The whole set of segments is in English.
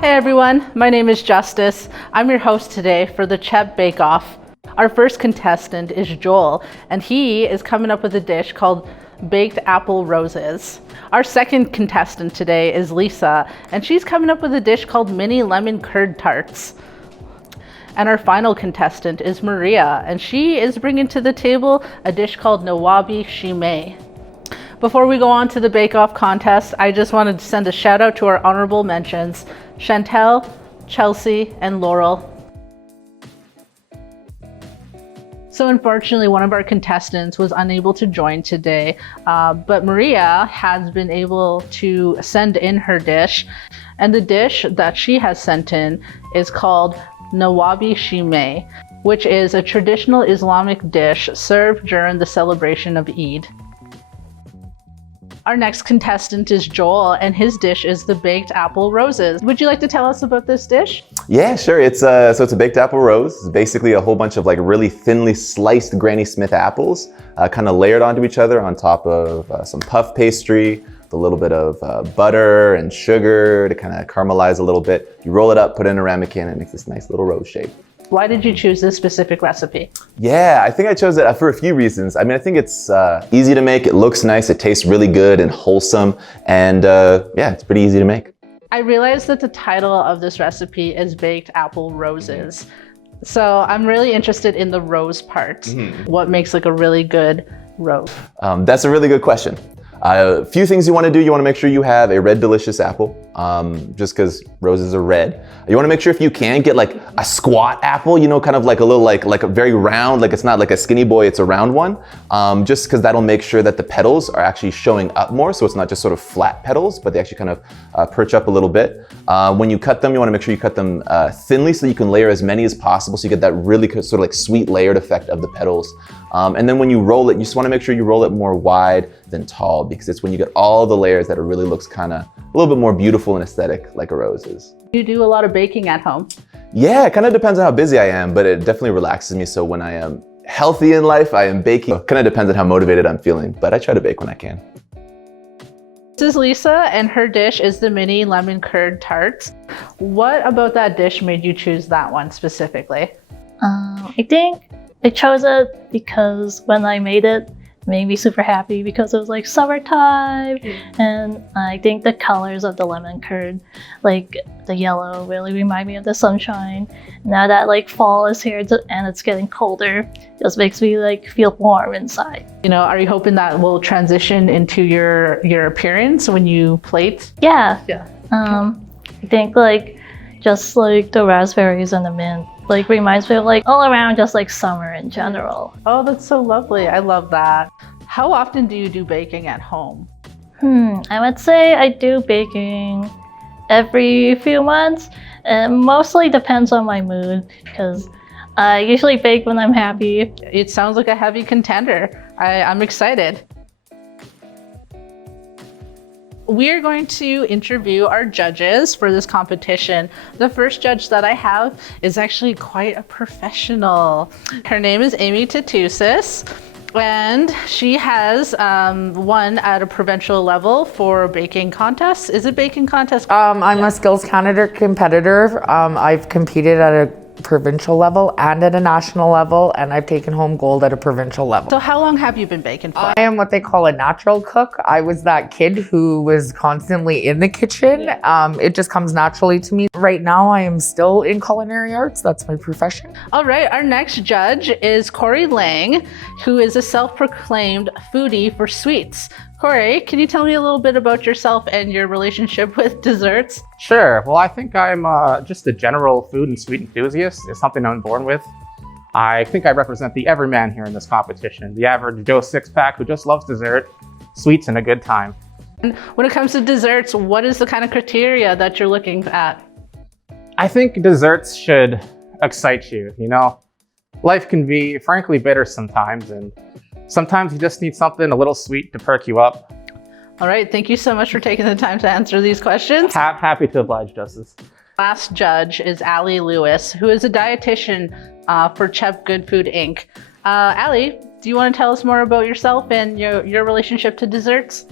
Hey everyone, my name is Justice. I'm your host today for the Chep Bake-Off. Our first contestant is Joel, and he is coming up with a dish called baked apple roses. Our second contestant today is Lisa, and she's coming up with a dish called mini lemon curd tarts. And our final contestant is Maria, and she is bringing to the table a dish called nawabi shimei. Before we go on to the bake-off contest, I just wanted to send a shout out to our honorable mentions, Chantel, Chelsea, and Laurel. So unfortunately, one of our contestants was unable to join today, but Maria has been able to send in her dish, and the dish that she has sent in is called nawabi shimei, which is a traditional Islamic dish served during the celebration of Eid. Our next contestant is Joel, and his dish is the baked apple roses. Would you like to tell us about this dish? Yeah, sure. It's a baked apple rose. It's basically a whole bunch of like really thinly sliced Granny Smith apples, kind of layered onto each other on top of some puff pastry, with a little bit of butter and sugar to kind of caramelize a little bit. You roll it up, put it in a ramekin, and it makes this nice little rose shape. Why did you choose this specific recipe? Yeah, I think I chose it for a few reasons. I mean, I think it's easy to make, it looks nice, it tastes really good and wholesome, and yeah, it's pretty easy to make. I realized that the title of this recipe is baked apple roses. So I'm really interested in the rose part. What makes like a really good rose? That's a really good question. A few things you want to do. You want to make sure you have a red delicious apple, just because roses are red. You want to make sure if you can get like a squat apple, you know, kind of like a little like a very round, like it's not like a skinny boy, it's a round one, just because that'll make sure that the petals are actually showing up more, so it's not just sort of flat petals, but they actually kind of perch up a little bit. When you cut them, you want to make sure you cut them thinly so you can layer as many as possible, so you get that really sort of like sweet layered effect of the petals. And then when you roll it, you just want to make sure you roll it more wide than tall, because it's when you get all the layers that it really looks kind of a little bit more beautiful and aesthetic like a rose is. You do a lot of baking at home? Yeah, it kind of depends on how busy I am, but it definitely relaxes me. So when I am healthy in life, I am baking. It kind of depends on how motivated I'm feeling, but I try to bake when I can. This is Lisa, and her dish is the mini lemon curd tarts. What about that dish made you choose that one specifically? I think I chose it because when I made it, made me super happy because it was like summertime, and I think the colors of the lemon curd, like the yellow, really remind me of the sunshine. Now that like fall is here and it's getting colder, it just makes me like feel warm inside. You know, are you hoping that will transition into your appearance when you plate? Yeah. Yeah. I think like just like the raspberries and the mint like reminds me of like all around just like summer in general. Oh, that's so lovely. I love that. How often do you do baking at home? I would say I do baking every few months. It mostly depends on my mood because I usually bake when I'm happy. It sounds like a heavy contender. I'm excited. We're going to interview our judges for this competition. The first judge that I have is actually quite a professional. Her name is Amy Tatusis, and she has won at a provincial level for baking contests. Is it baking contest? I'm a Skills Canada competitor. I've competed at a provincial level and at a national level, and I've taken home gold at a provincial level. So how long have you been baking for? I am what they call a natural cook. I was that kid who was constantly in the kitchen. It just comes naturally to me. Right now, I am still in culinary arts. That's my profession. All right, our next judge is Corey Lang, who is a self-proclaimed foodie for sweets. Corey, can you tell me a little bit about yourself and your relationship with desserts? Sure. Well, I think I'm just a general food and sweet enthusiast. It's something I'm born with. I think I represent the everyman here in this competition, the average Joe six-pack who just loves dessert, sweets, and a good time. And when it comes to desserts, what is the kind of criteria that you're looking at? I think desserts should excite you, you know? Life can be, frankly, bitter sometimes, and sometimes you just need something a little sweet to perk you up. All right, thank you so much for taking the time to answer these questions. Happy to oblige, Justice. Last judge is Allie Lewis, who is a dietitian for Chep Good Food Inc. Allie, do you want to tell us more about yourself and your relationship to desserts?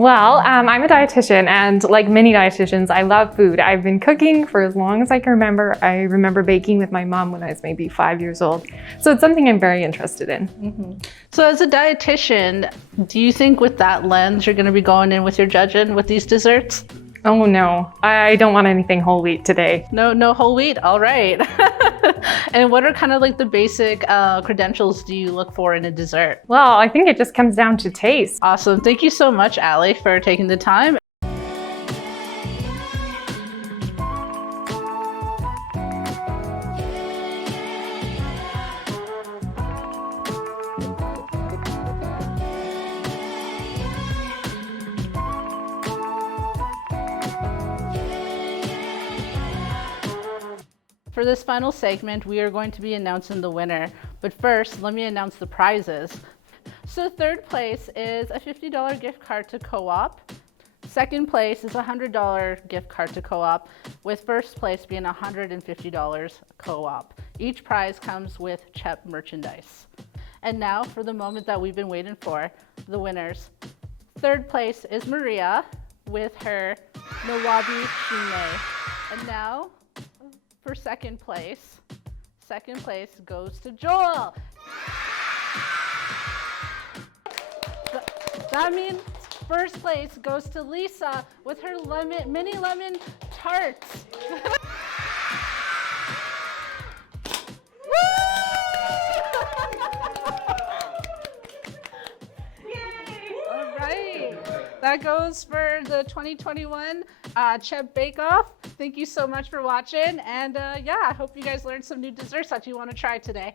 Well, I'm a dietitian, and like many dietitians, I love food. I've been cooking for as long as I can remember. I remember baking with my mom when I was maybe 5 years old. So it's something I'm very interested in. So as a dietitian, do you think with that lens, you're gonna be going in with your judging with these desserts? Oh no, I don't want anything whole wheat today. No whole wheat, all right. And what are kind of like the basic credentials do you look for in a dessert? Well, I think it just comes down to taste. Awesome, thank you so much, Allie, for taking the time. For this final segment, we are going to be announcing the winner. But first, let me announce the prizes. So third place is a $50 gift card to Co-op. Second place is a $100 gift card to Co-op, with first place being $150 Co-op. Each prize comes with CHEP merchandise. And now for the moment that we've been waiting for, the winners. Third place is Maria with her Nawabi Shime. And now, for second place goes to Joel. That means first place goes to Lisa with her mini lemon tarts. All right, that goes for the 2021 CHEP Bake-Off. Thank you so much for watching, and yeah, I hope you guys learned some new desserts that you want to try today.